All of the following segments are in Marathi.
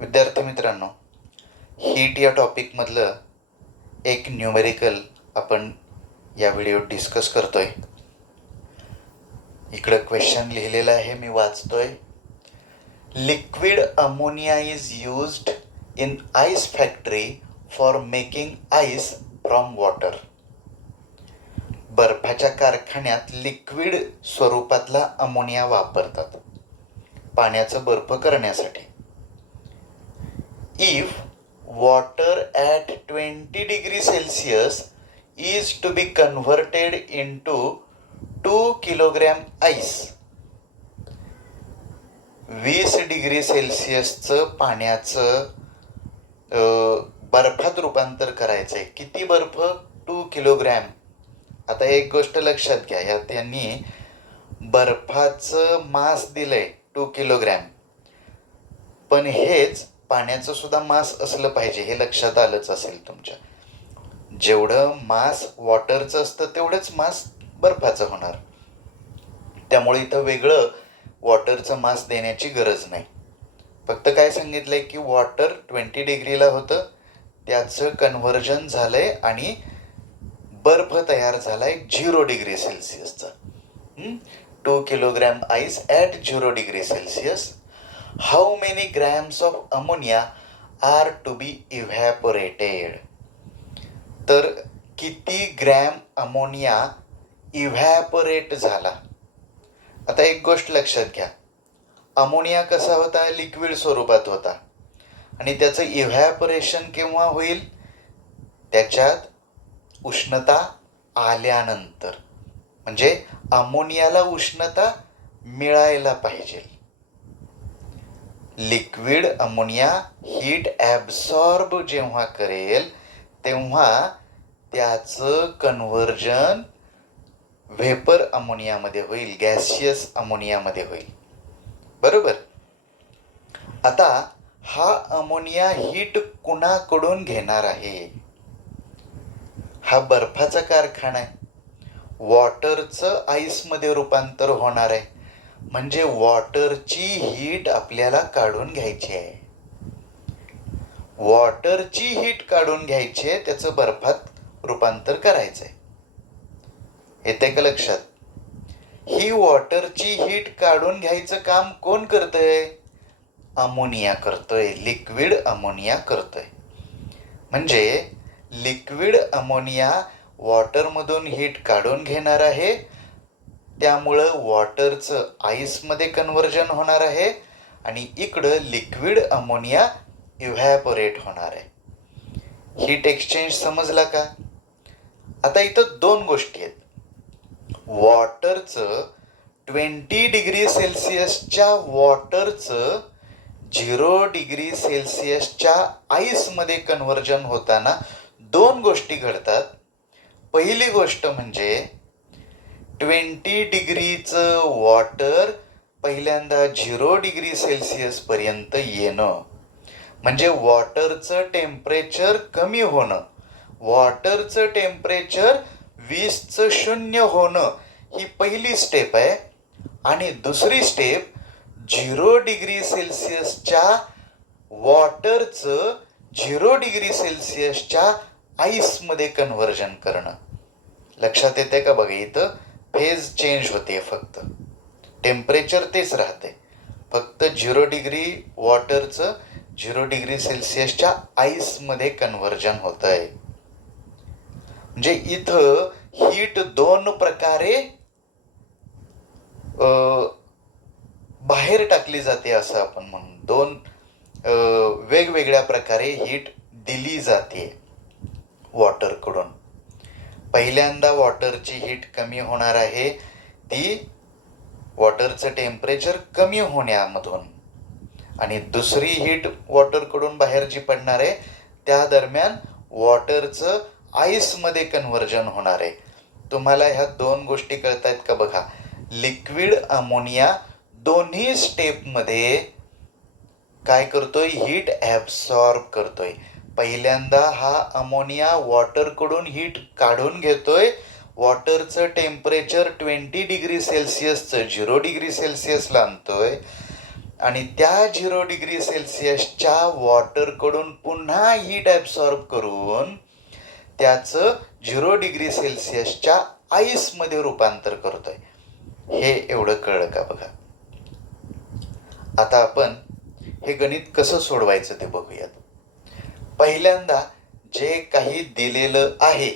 विद्यार्थी मित्रांनो, हीट या टॉपिकमधलं एक न्यूमेरिकल आपण या व्हिडिओत डिस्कस करतोय. इकडं क्वेश्चन लिहिलेला आहे, मी वाचतोय. Liquid ammonia is used in ice factory for making ice from water. बर्फाच्या कारखान्यात लिक्विड स्वरूपातला अमोनिया वापरतात पाण्याचं बर्फ करण्यासाठी. If water at 20 degrees Celsius is to be converted into 2 kilogram ice, 20 degree सेल्सिअसचं पाण्याचं बर्फात रूपांतर करायचं आहे. किती बर्फ? 2 किलोग्रॅम. आता एक गोष्ट लक्षात घ्या, या त्यांनी बर्फाचं मास दिलंय 2 किलोग्रॅम, पण हेच पाण्याचं सुद्धा मास असलं पाहिजे, हे लक्षात आलंच असेल तुमच्या. जेवढं मास वॉटरचं असतं तेवढंच मास बर्फाचं होणार. त्यामुळे इथं वेगळं वॉटरचं मास देण्याची गरज नाही. फक्त काय सांगितलंय की वॉटर 20 डिग्रीला होतं, त्याचं कन्व्हर्जन झालंय आणि बर्फ तयार झालाय 0 डिग्री सेल्सिअसचा. 2 kilogram ice at 0 degree Celsius. How many grams of ammonia are to be evaporated? तर किती ग्रॅम अमोनिया इव्हॅपोरेट झाला? आता एक गोष्ट लक्षात घ्या, अमोनिया कसा होता? लिक्विड स्वरूपात होता, आणि त्याचं इव्हॅपोरेशन केव्हा होईल? त्याच्यात उष्णता आल्यानंतर. म्हणजे अमोनियाला उष्णता मिळायला पाहिजे. लिक्विड अमोनिया हीट ॲब्सॉर्ब जेव्हा करेल तेव्हा त्याचं कन्व्हर्जन व्हेपर अमोनियामध्ये होईल, गॅसियस अमोनियामध्ये होईल. बरोबर. आता हा अमोनिया हीट कुणाकडून घेणार आहे? हा बर्फाचा कारखाना आहे, वॉटरचं आईसमध्ये रूपांतर होणार आहे, म्हणजे वॉटरची हीट आपल्याला काढून घ्यायची आहे. वॉटरची हीट काढून घ्यायची आहे, त्याचं बर्फात रूपांतर करायचंय. येते का लक्षात? ही वॉटरची हीट काढून घ्यायचं काम कोण करतंय? अमोनिया करतोय, लिक्विड अमोनिया करतोय. म्हणजे लिक्विड अमोनिया वॉटरमधून हीट काढून घेणार आहे, त्यामुळं वॉटरचं आईसमध्ये कन्व्हर्जन होणार आहे आणि इकडं लिक्विड अमोनिया इव्हॅपोरेट होणार आहे. हीट एक्सचेंज समजला का? आता इथं दोन गोष्टी आहेत. वॉटरचं 20 डिग्री सेल्सिअसच्या वॉटरचं 0 डिग्री सेल्सिअसच्या आईसमध्ये कन्व्हर्जन होताना दोन गोष्टी घडतात. पहिली गोष्ट म्हणजे 20 डिग्रीचं वॉटर पहिल्यांदा 0 डिग्री सेल्सिअसपर्यंत येणं, म्हणजे वॉटरचं टेम्परेचर कमी होणं. वॉटरचं टेम्परेचर 20चं 0 होणं ही पहिली स्टेप आहे. आणि दुसरी स्टेप 0 डिग्री सेल्सिअसच्या वॉटरचं 0 डिग्री सेल्सिअसच्या आईसमध्ये कन्व्हर्जन करणं. लक्षात येते का? बघा, इथं फेज चेंज होते, फक्त टेम्परेचर तेच राहते, फक्त 0 डिग्री वॉटरचं 0 डिग्री सेल्सिअसच्या आईसमध्ये कन्व्हर्जन होत आहे. म्हणजे इथं हीट दोन प्रकारे बाहेर टाकली जाते, असं आपण म्हणू. दोन वेगवेगळ्या प्रकारे हीट दिली जाते वॉटरकडून. पहिल्यांदा वॉटरची हीट कमी होणार आहे, ती वॉटरचं टेम्परेचर कमी होण्यामधून, आणि दुसरी हीट वॉटरकडून बाहेर जी पडणार आहे त्या दरम्यान वॉटरचं आईसमध्ये कन्व्हर्जन होणार आहे. तुम्हाला ह्या दोन गोष्टी कळत आहेत का? बघा, लिक्विड अमोनिया दोन्ही स्टेपमध्ये काय करतोय? हीट ॲब्सॉर्ब करतोय. पहिल्यांदा हा अमोनिया वॉटरकडून हीट काढून घेतोय, वॉटरचं टेम्परेचर 20 डिग्री सेल्सिअसचं 0 डिग्री सेल्सिअसला आणतोय, आणि त्या 0 डिग्री सेल्सिअसच्या वॉटरकडून पुन्हा हीट ॲब्सॉर्ब करून त्याचं 0 डिग्री सेल्सिअसच्या आईसमध्ये रूपांतर करतोय. हे एवढं कळलं का बघा. आता आपण हे गणित कसं सोडवायचं ते बघूयात. पहिल्यांदा जे काही दिलेलं आहे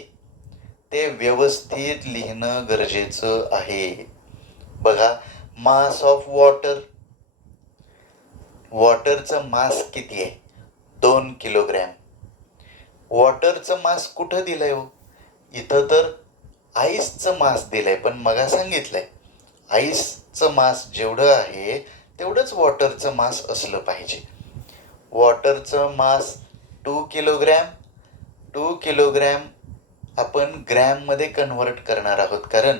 ते व्यवस्थित लिहिणं गरजेचं आहे. बघा, मास ऑफ वॉटर, वॉटरचं मास किती आहे? 2 किलोग्रॅम. वॉटरचं मास कुठं दिलंय हो? इथं तर आईसचं मास दिलंय, पण मग सांगितलंय आईसचं मास जेवढं आहे तेवढंच वॉटरचं मास असलं पाहिजे. वॉटरचं मास 2 किलोग्रॅम. 2 किलोग्रॅम आपण ग्रॅममध्ये कन्व्हर्ट करणार आहोत, कारण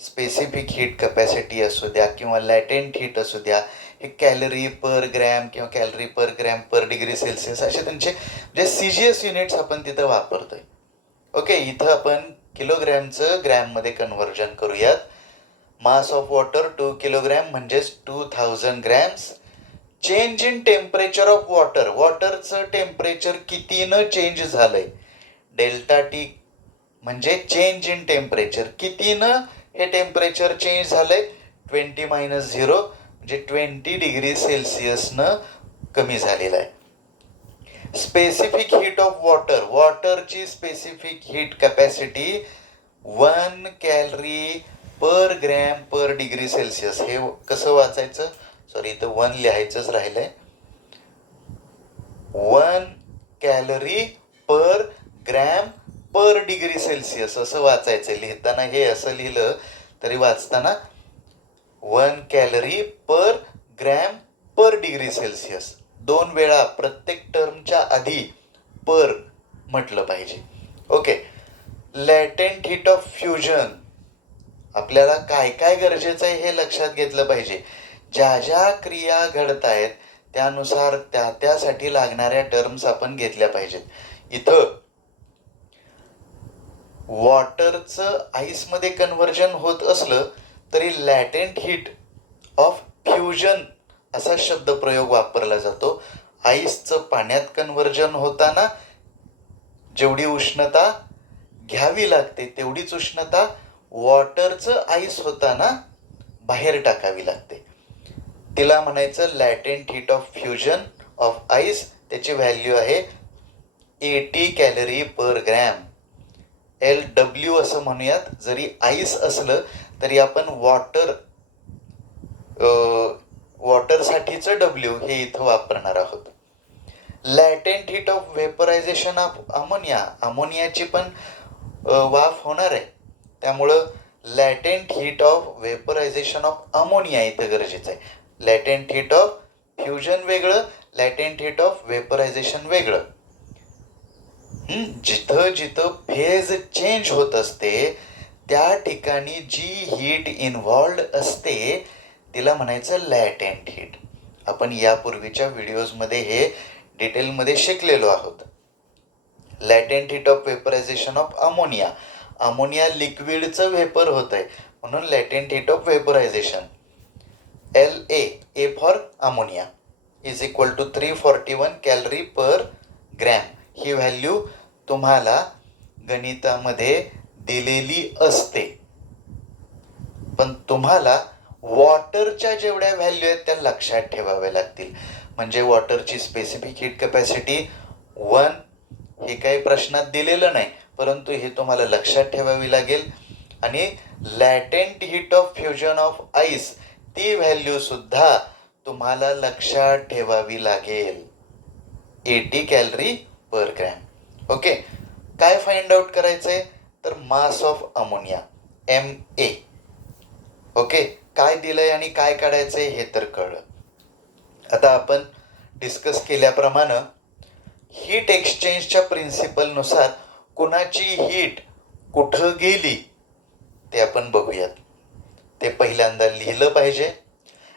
स्पेसिफिक हीट कपॅसिटी असू द्या किंवा लॅटेंट हीट असू द्या, हे कॅलरी पर ग्रॅम किंवा calorie per gram per degree Celsius असे त्यांचे जे CGS युनिट्स आपण तिथं वापरतोय. ओके, इथं आपण किलोग्रॅमचं ग्रॅममध्ये कन्व्हर्जन करूयात. मास ऑफ वॉटर 2 किलोग्रॅम म्हणजेच 2000 grams. Change in temperature of water, वॉटरचं टेम्परेचर कितीनं चेंज झालंय? डेल्टा टी म्हणजे चेंज इन टेम्परेचर. कितीनं हे टेम्परेचर चेंज झालंय? 20-0 म्हणजे 20 डिग्री सेल्सिअसनं कमी झालेलं आहे. स्पेसिफिक हीट ऑफ वॉटर, वॉटरची specific heat capacity 1 calorie per gram per degree Celsius. हे कसं वाचायचं? सॉरी, इथं 1 लिहायचंच राहिलंय. 1 calorie per gram per degree Celsius असं वाचायचं. लिहिताना हे असं लिहिलं तरी वाचताना 1 calorie per gram per degree Celsius. 2 वेळा प्रत्येक टर्मच्या आधी पर म्हटलं पाहिजे. Okay, latent heat of fusion, आपल्याला काय काय गरजेचं आहे हे लक्षात घेतलं पाहिजे. ज्या ज्या क्रिया घडत आहेत त्यानुसार त्यासाठी लागणाऱ्या टर्म्स आपण घेतल्या पाहिजेत. इथं वॉटरचं आईसमध्ये कन्व्हर्जन होत असलं तरी लॅटेंट हीट ऑफ फ्युजन असा शब्दप्रयोग वापरला जातो. आईसचं पाण्यात कन्व्हर्जन होताना जेवढी उष्णता घ्यावी लागते तेवढीच उष्णता वॉटरचं आईस होताना बाहेर टाकावी लागते. तिला म्हणायचं latent heat of fusion of ice. त्याची व्हॅल्यू आहे 80 कॅलरी पर ग्रॅम. LW असं म्हणूयात. जरी आईस असलं तरी आपण वॉटरसाठीचं W हे इथं वापरणार आहोत. Latent heat of vaporization of ammonia, अमोनियाची पण वाफ होणार आहे, त्यामुळं लॅटेंट heat of vaporization of ammonia इथं गरजेचं आहे. लॅटेंट हीट ऑफ फ्युजन वेगळं, लॅटेंट हीट ऑफ व्हेपरायझेशन वेगळं. जिथं जिथं फेज चेंज होत असते त्या ठिकाणी जी हीट इन्व्हॉल्ड असते तिला म्हणायचं लॅटेंट हीट. आपण यापूर्वीच्या व्हिडिओजमध्ये हे डिटेलमध्ये शिकलेलो आहोत. Latent heat of vaporization of ammonia, ammonia लिक्विडचं व्हेपर होत आहे म्हणून latent heat of vaporization LA, A for ammonia, is equal to 341 calorie per gram. ही व्हॅल्यू तुम्हाला गणितामध्ये दिलेली असते, पण तुम्हाला वॉटरच्या जेवढ्या व्हॅल्यू आहेत त्या लक्षात ठेवाव्या लागतील. म्हणजे वॉटरची स्पेसिफिक हीट कॅपॅसिटी 1 हे काही प्रश्नात दिलेलं नाही, परंतु हे तुम्हाला लक्षात ठेवावी लागेल. आणि latent heat of fusion of ice ती व्हॅल्यू सुद्धा तुम्हाला लक्षात ठेवावी लागेल, 80 कॅलरी पर ग्रॅम. ओके, काय फाइंड आउट करायचंय तर mass of ammonia MA. Okay, काय दिलंय आणि काय काढायचंय हे तर कळलं. आता आपण डिस्कस केल्याप्रमाणे हीट एक्सचेंजच्या प्रिन्सिपलनुसार कुणाची हीट कुठं गेली ते आपण बघूयात. ते पहिल्यांदा लिहिलं पाहिजे.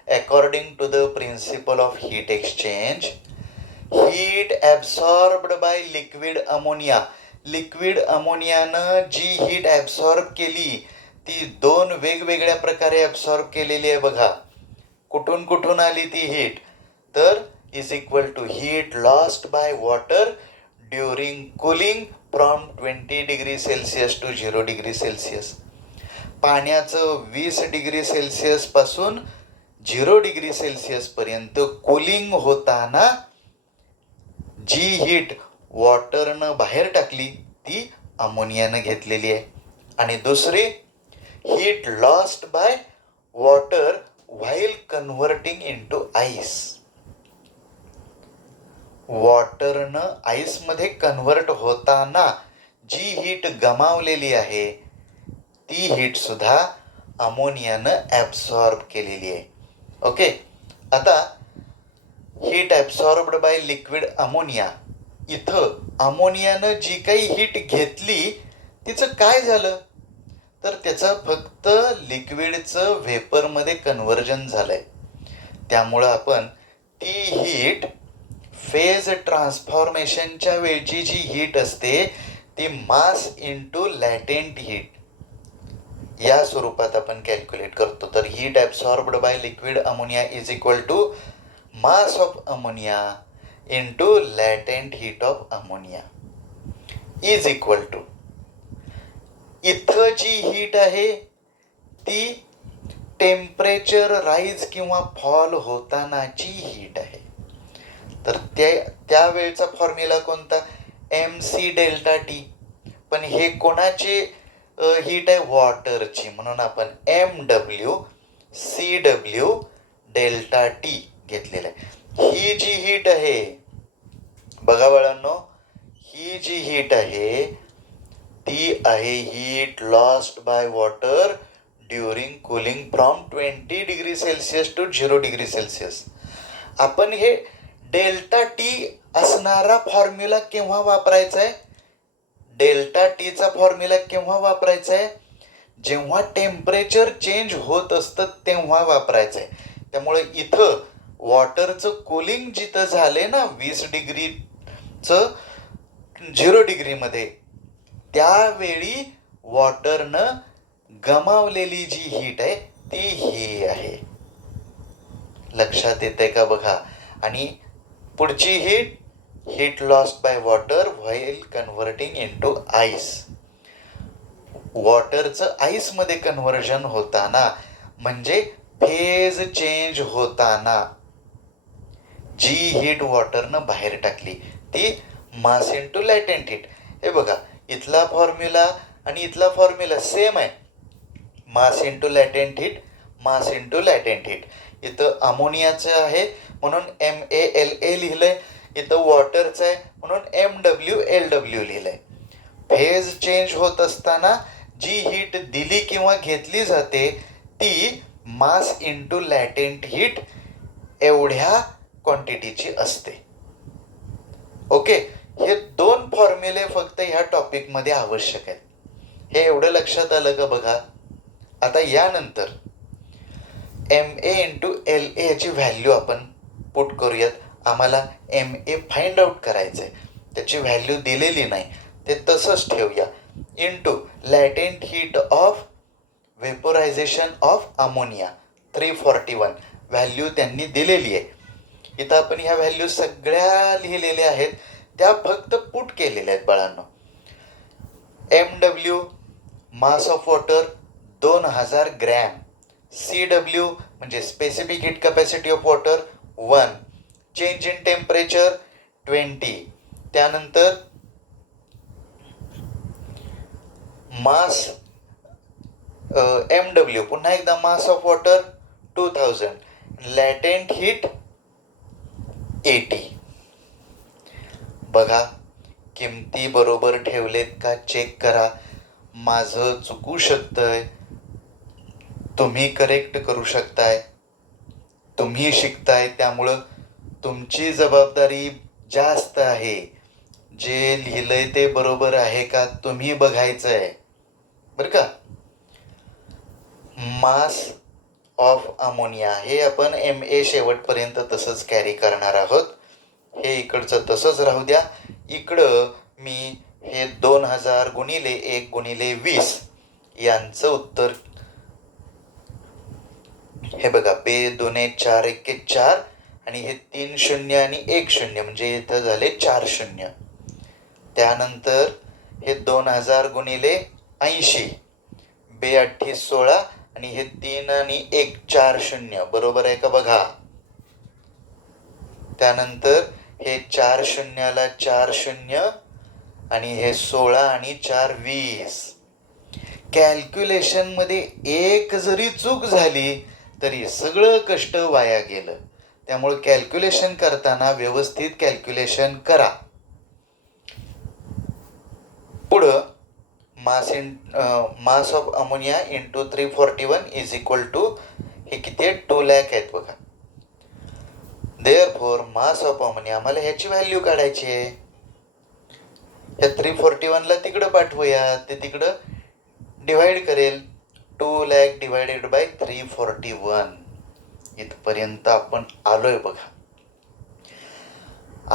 According to the principle of heat exchange, heat absorbed by liquid ammonia, liquid अमोनियानं जी हीट ॲब्सॉर्ब केली ती 2 वेगवेगळ्या प्रकारे ॲब्सॉर्ब केलेली आहे बघा. कुठून कुठून आली ती हीट, तर is equal to heat lost by water during cooling from 20 degree Celsius to 0 degree Celsius. पाण्याचं 20 डिग्री सेल्सिअस पासून 0 डिग्री सेल्सिअस पर्यंत कुलिंग होताना जी हीट वॉटरनं बाहेर टाकली ती अमोनियानं घेतलेली आहे. आणि दुसरी heat lost by water while converting into ice. वॉटरनं आईसमध्ये कन्व्हर्ट होताना जी हीट गमावलेली आहे ती हीट सुद्धा अमोनियानं ॲब्सॉर्ब केलेली आहे. ओके, आता heat absorbed by liquid ammonia. इथं अमोनियानं जी काही हीट घेतली तिचं काय झालं, तर त्याचं फक्त लिक्विडचं व्हेपरमध्ये कन्व्हर्जन झालंय. त्यामुळं आपण ती हीट फेज ट्रान्सफॉर्मेशनच्या वेळची जी हीट असते ती मास इंटू लॅटेंट हीट या स्वरूपात आपण कॅल्क्युलेट करतो. तर heat absorbed by liquid ammonia is equal to mass of ammonia into latent heat of ammonia is equal to, इथं जी हीट आहे ती टेम्परेचर राईज किंवा फॉल होतानाची हीट आहे. तर त्यावेळचा फॉर्म्युला कोणता, MC डेल्टा टी. पण हे कोणाची हीट आहे, वॉटरची, म्हणून आपण MW CW डेल्टा टी घेतलेला आहे. ही जी हीट आहे बघा बाळांनो, ही जी हीट आहे ती आहे heat lost by water during cooling from 20 degree Celsius to 0 degree Celsius. आपण हे डेल्टा टी असणारा फॉर्म्युला केव्हा वापरायचा आहे, डेल्टा टीचा फॉर्म्युला केव्हा वापरायचा आहे, जेव्हा टेम्परेचर चेंज होत असतं तेव्हा वापरायचं आहे. त्यामुळे इथं वॉटरचं कुलिंग जिथं झालंय ना 20 डिग्रीचं 0 डिग्रीमध्ये, त्यावेळी वॉटरनं गमावलेली जी हीट आहे ती ही आहे. लक्षात येते का बघा. आणि पुढची heat lost by water while converting into ice. वॉटरचं आईसमध्ये कन्व्हर्जन होताना म्हणजे फेज चेंज होताना जी हीट वॉटरनं बाहेर टाकली ती मास इंटू लॅटेंट हीट. हे बघा, इथला फॉर्म्युला आणि इथला फॉर्म्युला सेम आहे, mass into latent heat, mass into latent heat. इथं अमोनियाचं आहे म्हणून MaLa लिहिलंय, इथं वॉटरचं आहे म्हणून MwLw लिहिलंय. फेज चेंज होत असताना जी हीट दिली किंवा घेतली जाते ती मास इंटू लॅटेंट हीट एवढ्या क्वांटिटीची असते. ओके, हे दोन फॉर्म्युले फक्त ह्या टॉपिकमध्ये आवश्यक आहेत. हे एवढं लक्षात आलं का बघा. आता यानंतर Ma इंटू LA ची व्हॅल्यू आपण पुट करूयात. आम्हाला Ma फाइंड आउट करायचं आहे, त्याची व्हॅल्यू दिलेली नाही, ते तसंच ठेवूया. Into latent heat of vaporization of ammonia 341 value त्यांनी दिलेली आहे. इथं आपण ह्या व्हॅल्यू सगळ्या लिहिलेल्या आहेत, त्या फक्त पुट केलेल्या आहेत बाळांनो. MW mass of water 2000 gram, CW म्हणजे specific heat capacity of water 1, change in temperature 20, त्यानंतर मास MW पुन्हा एकदा मास ऑफ वॉटर 2000, लॅटेंट हीट 80. बघा, किमती बरोबर ठेवलेत का चेक करा. माझं चुकू शकतंय, तुम्ही करेक्ट करू शकताय, तुम्ही शिकताय, त्यामुळं तुमची जबाबदारी जास्त आहे. जे लिहिलंय ते बरोबर आहे का तुम्ही बघायचं आहे बरं का. मास ऑफ अमोनिया हे आपण MA शेवटपर्यंत तसंच कॅरी करणार आहोत. हे इकडचं तसंच राहू द्या. इकडं मी हे 2000 गुणिले 1 गुणिले 20 यांचं उत्तर हे बघा, बे दोने 4 एके 4 आणि हे 3 शून्य आणि 1 शून्य म्हणजे इथं झाले 4 शून्य. त्यानंतर हे 2000 गुणिले 80, बे 28 16 आणि हे 3 आणि 1 4 शून्य, बरोबर आहे का बघा. त्यानंतर हे 4 शून्याला 4 शून्य आणि हे 16 आणि 4 20. कॅल्क्युलेशन मध्ये एक जरी चूक झाली तरी सगळं कष्ट वाया गेलं. त्यामुळे कॅल्क्युलेशन करताना व्यवस्थित कॅल्क्युलेशन करा. पुढं mass of ammonia into 341 is equal to, हे किती आहे, 2 लाख आहेत बघा. देअरफॉर मास ऑफ अमोनिया, आम्हाला ह्याची व्हॅल्यू काढायची आहे. या 341 ला तिकडं पाठवूया, ते तिकडं डिवाइड करेल. 2 लाख डिवायडेड बाय 341. इथपर्यंत आपण आलोय बघा.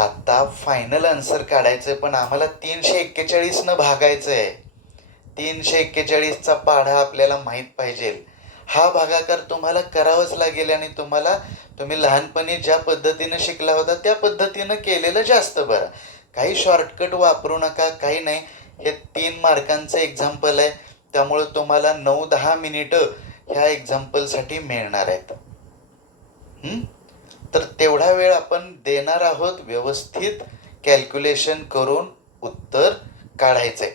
आता फायनल आन्सर काढायचंय, पण आम्हाला 341 न भागायचं आहे. 341चा पाढा आपल्याला माहित पाहिजे. हा भागाकार तुम्हाला करावाच लागेल आणि तुम्ही लहानपणी ज्या पद्धतीनं शिकला होता त्या पद्धतीनं केलेलं जास्त बरं. काही शॉर्टकट वापरू नका, काही नाही. हे 3 मार्कांचं एक्झाम्पल आहे, त्यामुळे तुम्हाला 9-10 मिनिटं ह्या एक्झाम्पलसाठी मिळणार आहेत. तर तेवढा वेळ आपण देणार आहोत. व्यवस्थित कॅल्क्युलेशन करून उत्तर काढायचंय.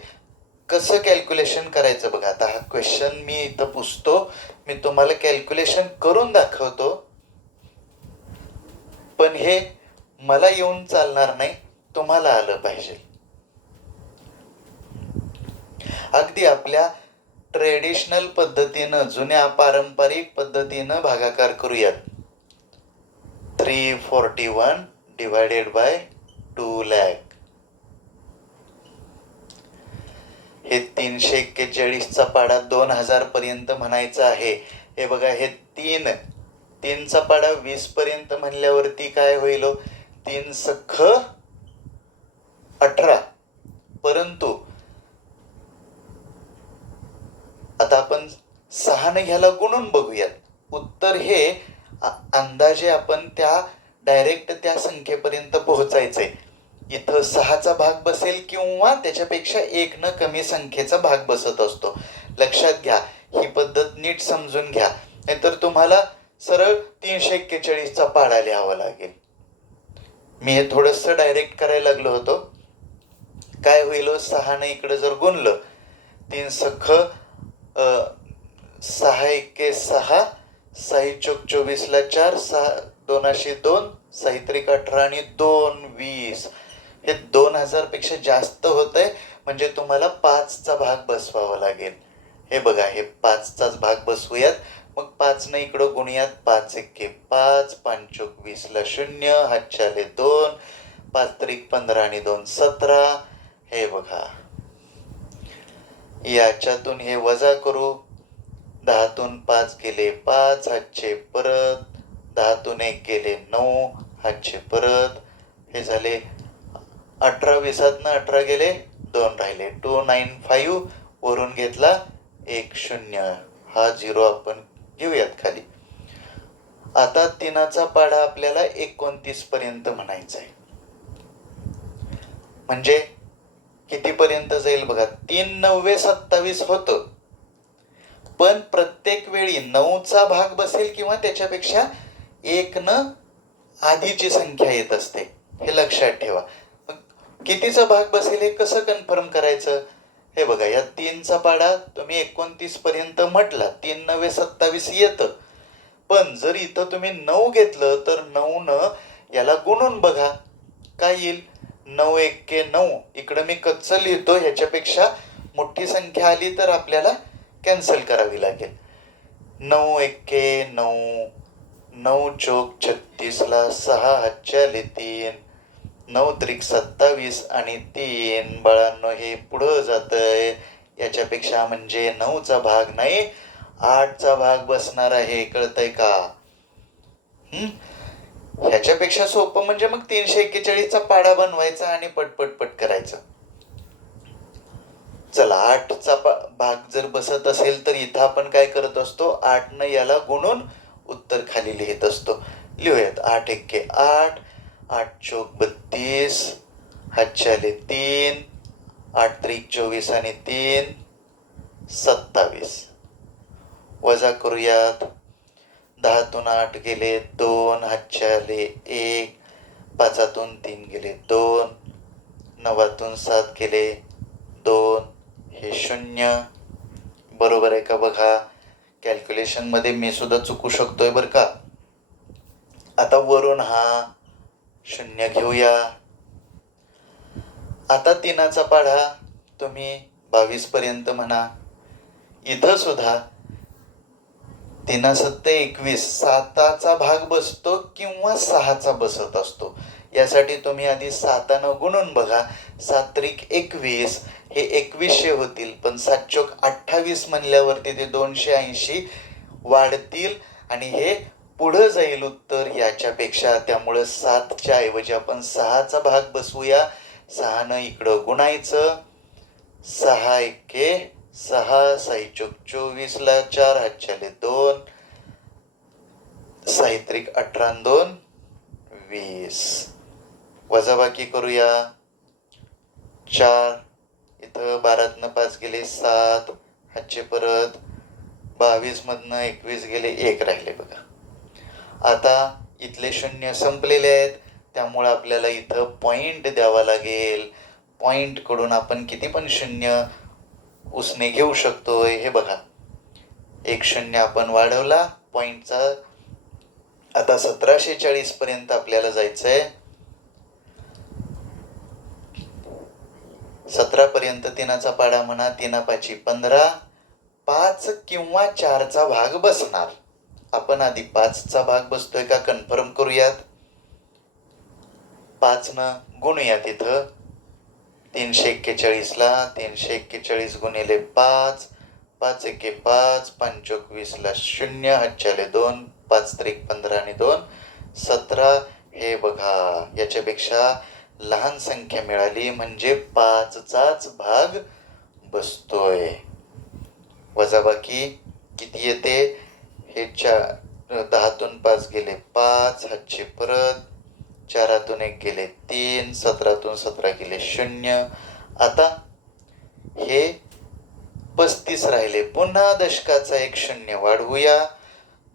कसं कॅल्क्युलेशन करायचं बघा. आता हा क्वेश्चन मी इथं पुसतो, मी तुम्हाला कॅल्क्युलेशन करून दाखवतो. पण हे मला येऊन चालणार नाही, तुम्हाला आलं पाहिजे. अगदी आपल्या ट्रेडिशनल पद्धतीनं, जुन्या पारंपरिक पद्धतीनं भागाकार करूयात. 341 डिवायडेड बाय 2 लाख. हे 341चा पाडा 2000 पर्यंत म्हणायचा आहे. हे बघा, हे 3चा पाडा 20 पर्यंत म्हणल्यावरती काय होईल, 3 सख 18. परंतु आता आपण 6 ह्याला गुणून बघूयात. उत्तर हे अंदाजे आपण डायरेक्ट त्या संख्येपर्यंत पोहोचायचंय. इथं 6चा भाग बसेल किंवा त्याच्यापेक्षा 1 न कमी संख्येचा भाग बसत असतो. लक्षात घ्या, ही पद्धत नीट समजून घ्या, नाहीतर तुम्हाला सरळ 341चा पाढा लिहावा लागेल. मी हे थोडंसं डायरेक्ट करायला लागलो होतो. काय होईल, 6 इकडे जर गुणलं, 3 सख 6 एके 6, 6 चोक 24 ला 4, 2 2, 6 त्रिक 18 आणि 2 20. हे 2000 पेक्षा जास्त होत आहे, म्हणजे तुम्हाला 5चा भाग बसवावा लागेल. हे बघा, हे 5चाच भाग बसवूयात. मग 5 न इकडं गुणूयात. 5 एके 5, 5 चोक 20 ला 0, हातच्याले 2, 5 त्रिक 15 आणि 2 17. हे बघा, याच्यातून हे वजा करू. 10तून 5 गेले 5, हातचे परत. 10तून 1 गेले 9, हातचे परत. हे झाले 18. 20 18 गेले, 2 राहिले. 295 वरून घेतला 1 0. हा 0 आपण घेऊयात खाली. आता 3चा पाढा आपल्याला 29 पर्यंत म्हणायचा आहे. म्हणजे कितीपर्यंत जाईल बघा. 3 9 27 होतं, पण प्रत्येक वेळी 9चा भाग बसेल किंवा त्याच्यापेक्षा 1 न आधीची संख्या येत असते. हे लक्षात ठेवा. कितीचा भाग बसेल हे कसं कन्फर्म करायचं. हे बघा, या 3चा पाढा तुम्ही 29 पर्यंत म्हटला, 3 9 27 येतं. पण जर इथं तुम्ही 9 घेतलं तर 9 न याला गुणून बघा, काय येईल. 9 एके 9. इकडं मी कच्चं लिहितो, ह्याच्यापेक्षा मोठी संख्या आली तर आपल्याला कॅन्सल करावी लागेल. 9 एके 9, 9 चोक 36 ला 6, हातच्याले 3, 9 त्रिक 27 आणि 3. बाळांनो, हे पुढं जातंय. याच्यापेक्षा म्हणजे 9चा भाग नाही, 8चा भाग बसणार आहे. कळतंय का. ह्याच्यापेक्षा सोपं म्हणजे मग 341चा पाढा बनवायचा आणि पटपट करायचं. चला, 8चा भाग जर बसत असेल तर इथं आपण काय करत असतो, 8 न याला गुणून उत्तर खाली लिहित असतो. लिहूयात. 8 एक्के 8, 8 चौक 32, हातच्याले 3, 8 त्रिक 24 आणि 3 27. वजा करूयात. 10तून 8 गेले 2, हातच्याले 1, 5तून 3 गेले 2, 9तून 7 गेले 2, हे 0. बरोबर आहे का बघा. कॅल्क्युलेशनमध्ये मी सुद्धा चुकू शकतोय बरं का. आता वरून हा 0 घेऊया. आता 3चा पाढा तुम्ही 22 पर्यंत म्हणा. इथं सुद्धा 3 7 21, 7चा भाग बसतो किंवा 6चा बसत असतो. यासाठी तुम्ही आधी 7ने गुणून बघा. 7 त्रिक 21, हे 2100 होतील. पण 7 चौक 28 म्हणल्यावरती ते 280 वाढतील आणि हे पुढं जाईल उत्तर याच्यापेक्षा. त्यामुळं 7च्या ऐवजी आपण 6चा भाग बसवूया. 6ने इकडं गुणायचं. 6 एक्के 6, 6 चौक 24ला 4, हातच्याले 2, 6 त्रिक 18 आणि 2 20. वजाबाकी करूया. 4, इथं 12तनं 5 गेले 7, हातचे परत 22 मधनं 21 गेले 1 राहिले बघा. आता इथले 0 संपलेले आहेत. त्यामुळे आपल्याला इथं पॉइंट द्यावा लागेल. पॉइंट कडून आपण किती पण 0 उसने घेऊ शकतोय. हे बघा, 1 0 आपण वाढवला पॉइंटचा. आता 1740 पर्यंत आपल्याला जायचंय. 17 पर्यंत 3चा पाढा म्हणा. 3 5 15, 5 किंवा 4चा भाग बसणार. आपण आधी 5चा भाग बसतोय का कन्फर्म करूयात. 5ने गुणूयात. इथं 341ला 341 गुणिले 5, 5 एक्के 5, 5 चौक 20ला 0, हातच्याले 2, 5 त्रिक 15 आणि 2 17. हे बघा, याच्यापेक्षा लहान संख्या मिळाली म्हणजे 5चाच भाग बसतोय. वजाबाकी किती येते. हे 10तून 5 गेले 5, हातचे परत 4तून 1 गेले 3, 17तून 17 गेले 0. आता हे 35 राहिले. पुन्हा दशकाचा 1 0 वाढवूया.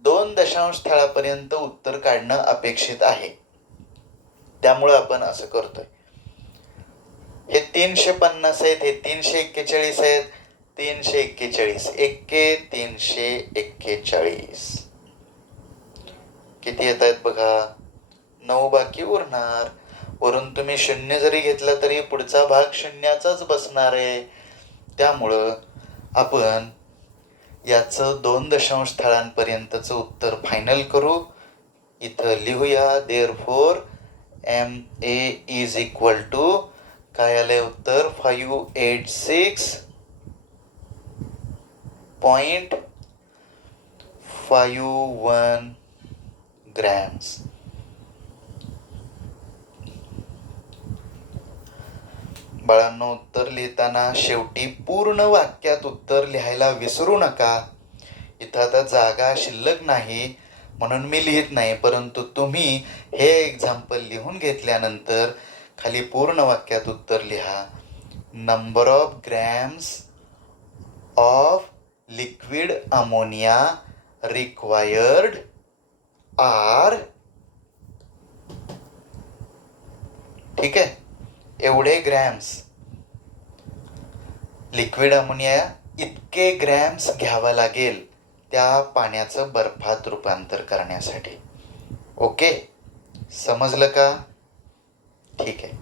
2 दशांश स्थळापर्यंत उत्तर काढणं अपेक्षित आहे. त्यामुळं आपण असं करतोय. हे 350 आहेत, हे 341 आहेत. 341 एक्के 341. किती येत आहेत बघा. 9 बाकी उरणार. वरून तुम्ही 0 जरी घेतला तरी पुढचा भाग 0चाच बसणार आहे. त्यामुळं आपण याचं 2 दशांश स्थळांपर्यंतचं उत्तर फायनल करू. इथं लिहूया. Therefore MA is equal to काय आलंय उत्तर 586.51 ग्रॅम्स. बाळांनो, उत्तर लिहिताना शेवटी पूर्ण वाक्यात उत्तर लिहायला विसरू नका. इथं आता जागा शिल्लक नाही म्हणून मी लिहित नाही, परंतु तुम्ही हे एक्झाम्पल लिहून घेतल्यानंतर खाली पूर्ण वाक्यात उत्तर लिहा. Number of grams of liquid ammonia required are. ठीक आहे, एवढे ग्रॅम्स लिक्विड अमोनिया इतके ग्रॅम्स घ्यावा लागेल त्या पाण्याचं बर्फात रूपांतर करण्यासाठी. ओके, समजलं का. ठीक आहे.